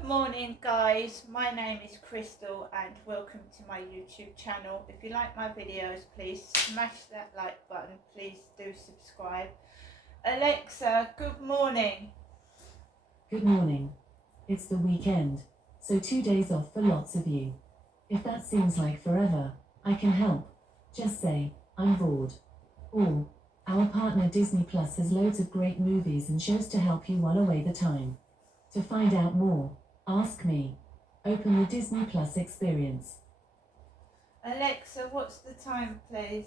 Good morning guys, my name is Crystal and welcome to my YouTube channel. If you like my videos, please smash that like button, please do subscribe. Alexa, good morning. Good morning. It's the weekend, so 2 days off for lots of you. If that seems like forever, I can help. Just say, I'm bored. Or, our partner Disney Plus has loads of great movies and shows to help you while away the time. To find out more, ask me. Open the Disney Plus experience. Alexa, what's the time please?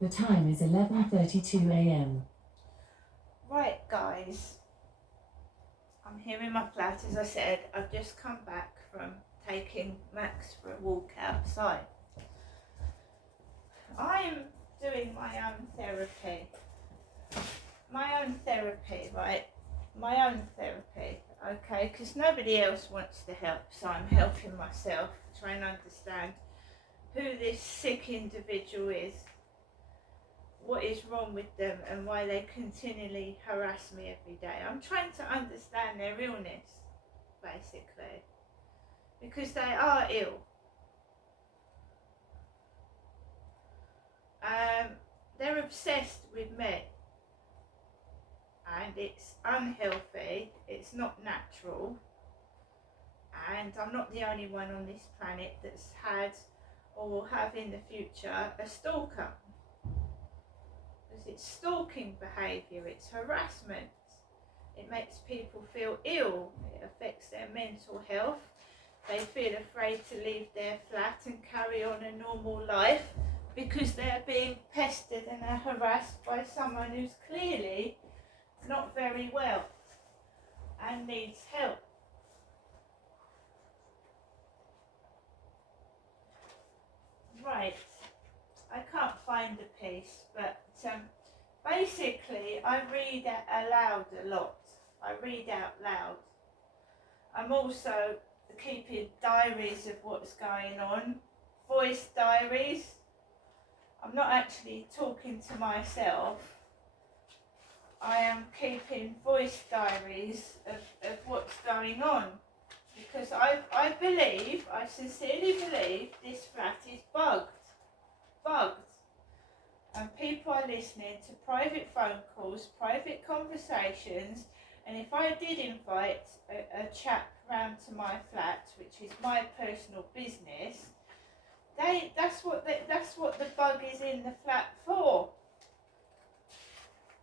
The time is 11:32 a.m. Right guys, I'm here in my flat. As I said, I've just come back from taking Max for a walk outside. I'm doing my own therapy, right? My own therapy, okay, because nobody else wants to help, so I'm helping myself, trying to understand who this sick individual is, what is wrong with them and why they continually harass me every day. I'm trying to understand their illness, basically, because they are ill. They're obsessed with me. And it's unhealthy, it's not natural, and I'm not the only one on this planet that's had or will have in the future a stalker. Because it's stalking behaviour, it's harassment, it makes people feel ill, it affects their mental health, they feel afraid to leave their flat and carry on a normal life because they're being pestered and are harassed by someone who's clearly not very well and needs help. Right, I can't find a piece, but basically I read aloud a lot. I read out loud. I'm also keeping diaries of what's going on, voice diaries. I'm not actually talking to myself. I am keeping voice diaries of what's going on, because I sincerely believe this flat is bugged, and people are listening to private phone calls, private conversations, and if I did invite a chap round to my flat, which is my personal business, that's what the bug is in the flat for.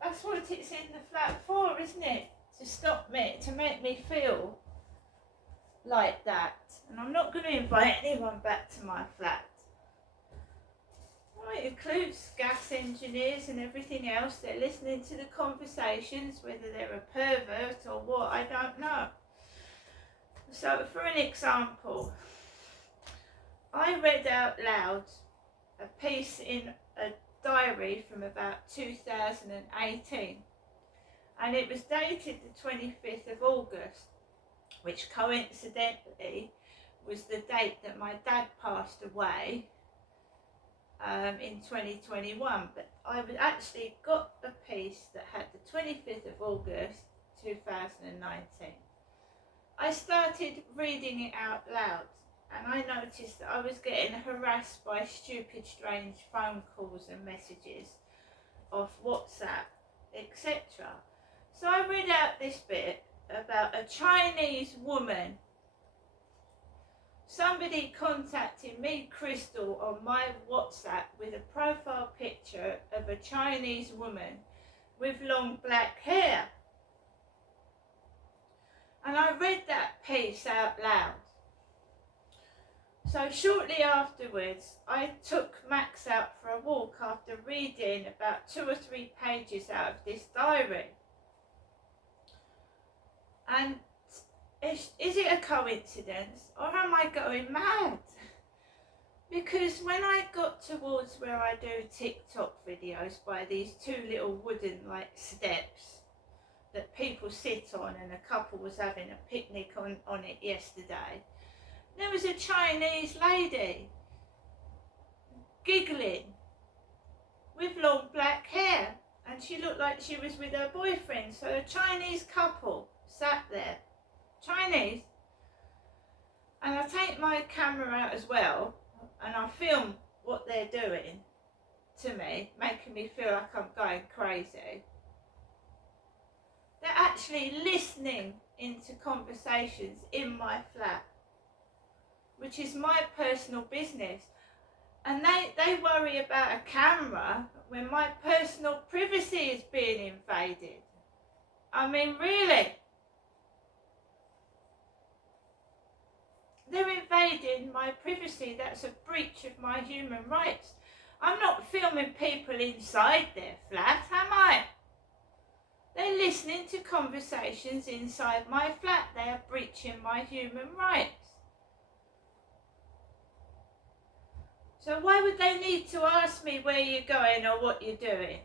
That's what it's in the flat for, isn't it? To stop me, to make me feel like that. And I'm not going to invite anyone back to my flat. Well, it includes gas engineers and everything else. They're listening to the conversations, whether they're a pervert or what, I don't know. So, for an example, I read out loud a piece in a diary from about 2018, and it was dated the 25th of August, which coincidentally was the date that my dad passed away in 2021. But I actually got a piece that had the 25th of August 2019. I started reading it out loud, and I noticed that I was getting harassed by stupid, strange phone calls and messages off WhatsApp, etc. So I read out this bit about a Chinese woman. Somebody contacted me, Crystal, on my WhatsApp with a profile picture of a Chinese woman with long black hair. And I read that piece out loud. So shortly afterwards, I took Max out for a walk after reading about 2 or 3 pages out of this diary. And is it a coincidence, or am I going mad? Because when I got towards where I do TikTok videos by these 2 little wooden steps that people sit on, and a couple was having a picnic on it yesterday, there was a Chinese lady giggling with long black hair, and she looked like she was with her boyfriend. So a Chinese couple sat there, Chinese, And I take my camera out as well, and I film what they're doing to me, making me feel like I'm going crazy. They're actually listening into conversations in my flat, which is my personal business. And they worry about a camera when my personal privacy is being invaded. I mean, really? They're invading my privacy. That's a breach of my human rights. I'm not filming people inside their flat, am I? They're listening to conversations inside my flat. They are breaching my human rights. So why would they need to ask me where you're going or what you're doing?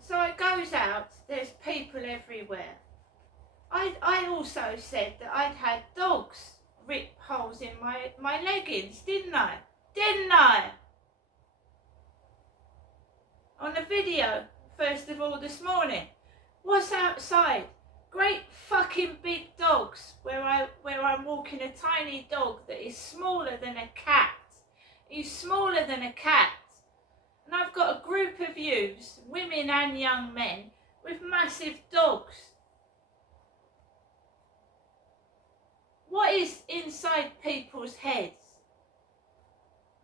So it goes out, there's people everywhere. I also said that I'd had dogs rip holes in my leggings, didn't I? Didn't I? On the video, first of all, this morning. What's outside? Great fucking big dogs where I'm walking a tiny dog that is smaller than a cat. He's smaller than a cat. And I've got a group of youths, women and young men, with massive dogs. What is inside people's heads?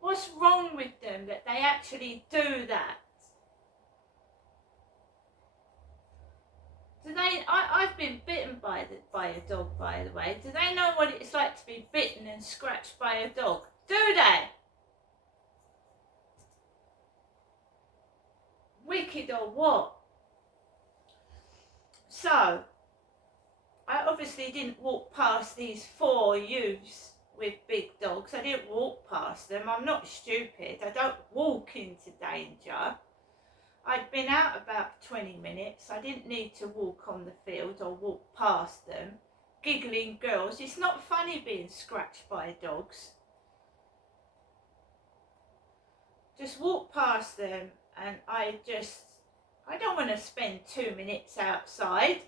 What's wrong with them that they actually do that? Do they? I've been bitten by a dog, by the way. Do they know what it's like to be bitten and scratched by a dog? Do they? Wicked or what? So, I obviously didn't walk past these 4 youths with big dogs. I didn't walk past them. I'm not stupid. I don't walk into danger. I'd been out about 20 minutes. I didn't need to walk on the field or walk past them. Giggling girls. It's not funny being scratched by dogs. Just walk past them and I don't want to spend 2 minutes outside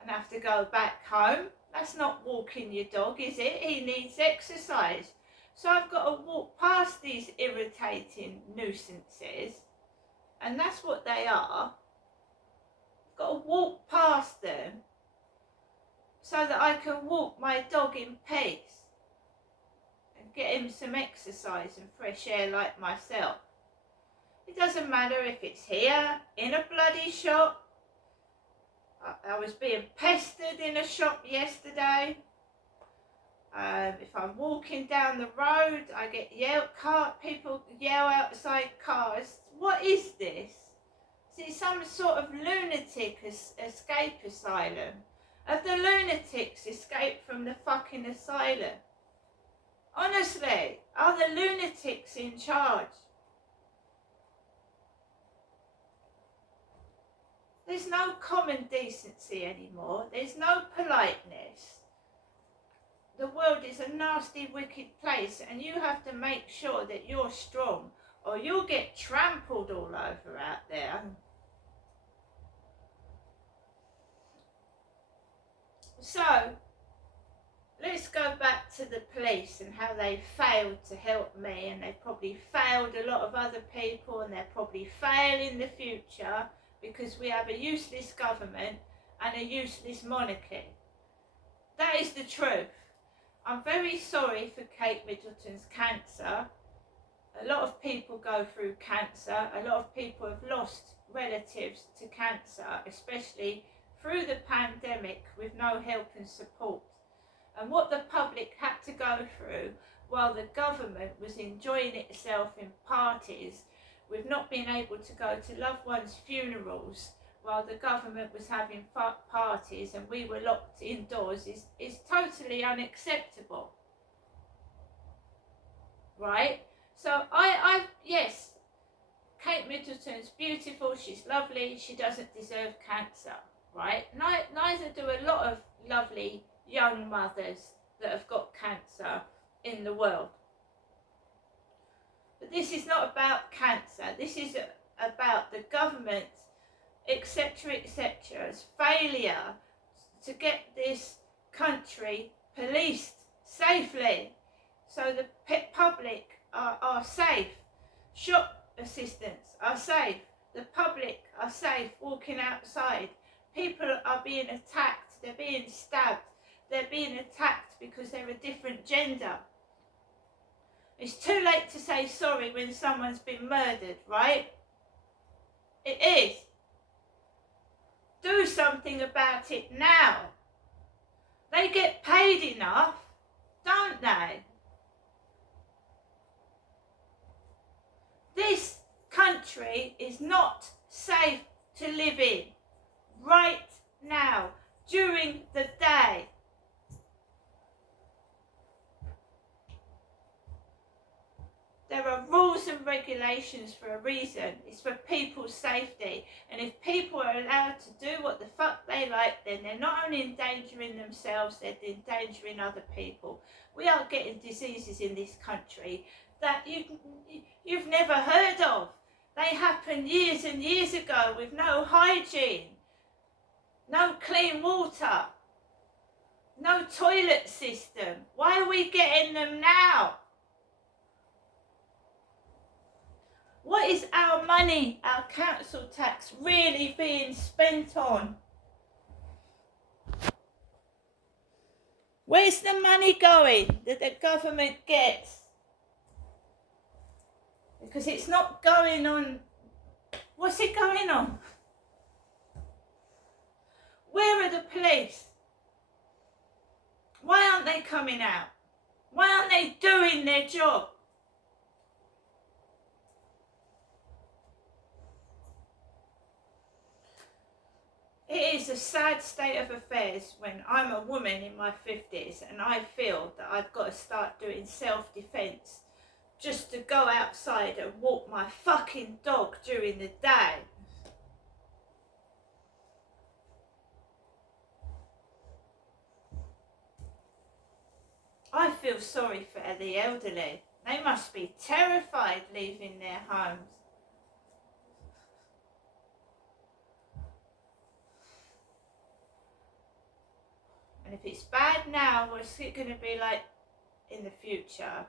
and have to go back home. That's not walking your dog, is it? He needs exercise. So I've got to walk past these irritating nuisances. And that's what they are. I've got to walk past them so that I can walk my dog in peace and get him some exercise and fresh air like myself. It doesn't matter if it's here, in a bloody shop. I was being pestered in a shop yesterday. If I'm walking down the road, I get people yell outside cars. What is this? Is it some sort of lunatic escape asylum? Have the lunatics escaped from the fucking asylum? Honestly, are the lunatics in charge? There's no common decency anymore. There's no politeness. The world is a nasty, wicked place, and you have to make sure that you're strong or you'll get trampled all over out there. So, let's go back to the police and how they failed to help me, and they probably failed a lot of other people, and they'll probably fail in the future because we have a useless government and a useless monarchy. That is the truth. I'm very sorry for Kate Middleton's cancer. A lot of people go through cancer. A lot of people have lost relatives to cancer, especially through the pandemic with no help and support. And what the public had to go through while the government was enjoying itself in parties with not being able to go to loved ones' funerals while the government was having parties and we were locked indoors is totally unacceptable. Right? So yes, Kate Middleton's beautiful, she's lovely, she doesn't deserve cancer, right? Neither do a lot of lovely young mothers that have got cancer in the world. But this is not about cancer, this is about the government etc., etc., as failure to get this country policed safely so the public are safe, shop assistants are safe, the public are safe walking outside, people are being attacked, they're being stabbed, they're being attacked because they're a different gender. It's too late to say sorry when someone's been murdered, right? It is. Do something about it now. They get paid enough, don't they? This country is not safe to live in right now, during the day. There are rules and regulations for a reason. It's for people's safety. And if people are allowed to do what the fuck they like, then they're not only endangering themselves, they're endangering other people. We are getting diseases in this country that you've never heard of. They happened years and years ago with no hygiene, no clean water, no toilet system. Why are we getting them now? What is our money, our council tax, really being spent on? Where's the money going that the government gets? Because it's not going on. What's it going on? Where are the police? Why aren't they coming out? Why aren't they doing their job? It is a sad state of affairs when I'm a woman in my 50s and I feel that I've got to start doing self-defence just to go outside and walk my fucking dog during the day. I feel sorry for the elderly. They must be terrified leaving their homes. And if it's bad now, what's it going to be like in the future?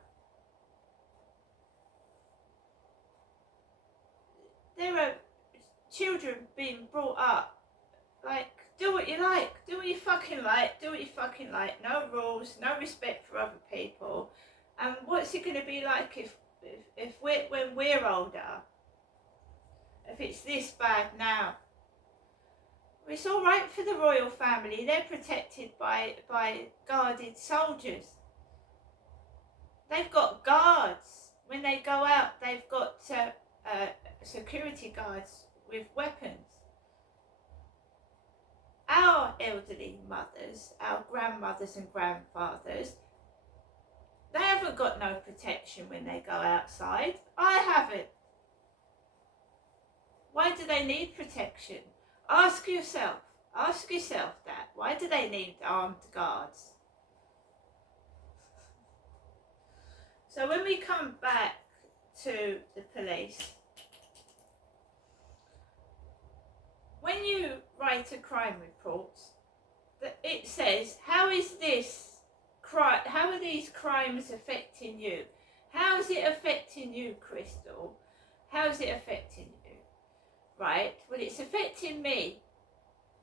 There are children being brought up like, do what you like, do what you fucking like, do what you fucking like. No rules, no respect for other people. And what's it going to be like if when we're older? If it's this bad now? It's all right for the royal family. They're protected by guarded soldiers. They've got guards. When they go out, they've got security guards with weapons. Our elderly mothers, our grandmothers and grandfathers, they haven't got no protection when they go outside. I haven't. Why do they need protection? Ask yourself that. Why do they need armed guards? So when we come back to the police, when you write a crime report, it says, how are these crimes affecting you? How is it affecting you, Crystal? How is it affecting you? Right, well, it's affecting me,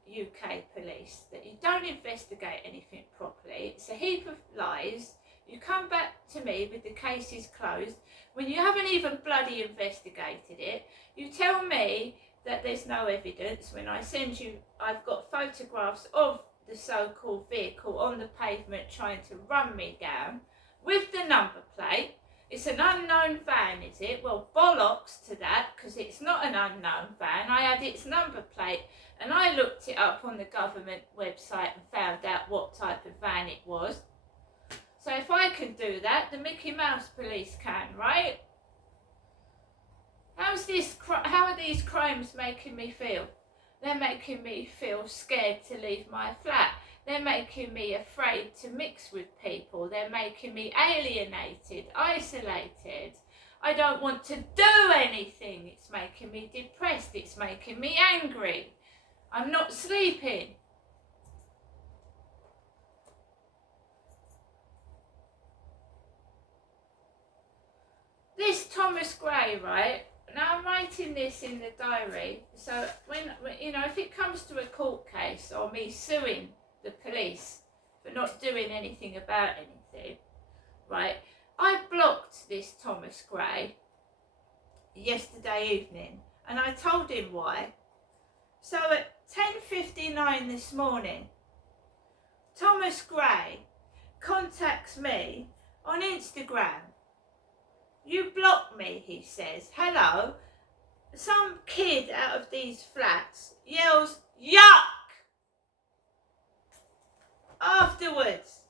UK police, that you don't investigate anything properly. It's a heap of lies. You come back to me with the cases closed when you haven't even bloody investigated it. You tell me that there's no evidence when I send you, I've got photographs of the so-called vehicle on the pavement trying to run me down with the number plate. It's an unknown van, is it? Well, bollocks to that, because it's not an unknown van. I had its number plate and I looked it up on the government website and found out what type of van it was. So if I can do that, the Mickey Mouse police can, right? How are these crimes making me feel? They're making me feel scared to leave my flat. They're making me afraid to mix with people. They're making me alienated, isolated. I don't want to do anything. It's making me depressed. It's making me angry. I'm not sleeping. This Thomas Gray, right? Now I'm writing this in the diary. So when if it comes to a court case or me suing the police for not doing anything about anything, right? I blocked this Thomas Gray yesterday evening, and I told him why. So at 10:59 this morning, Thomas Gray contacts me on Instagram. You blocked me, he says. Hello. Some kid out of these flats yells, yuck! Afterwards.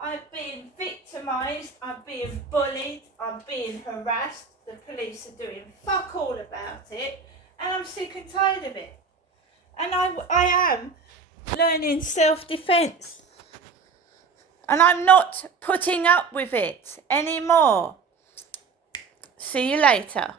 I'm being victimised, I'm being bullied, I'm being harassed, the police are doing fuck all about it, and I'm sick and tired of it. And I am learning self-defence. And I'm not putting up with it anymore. See you later.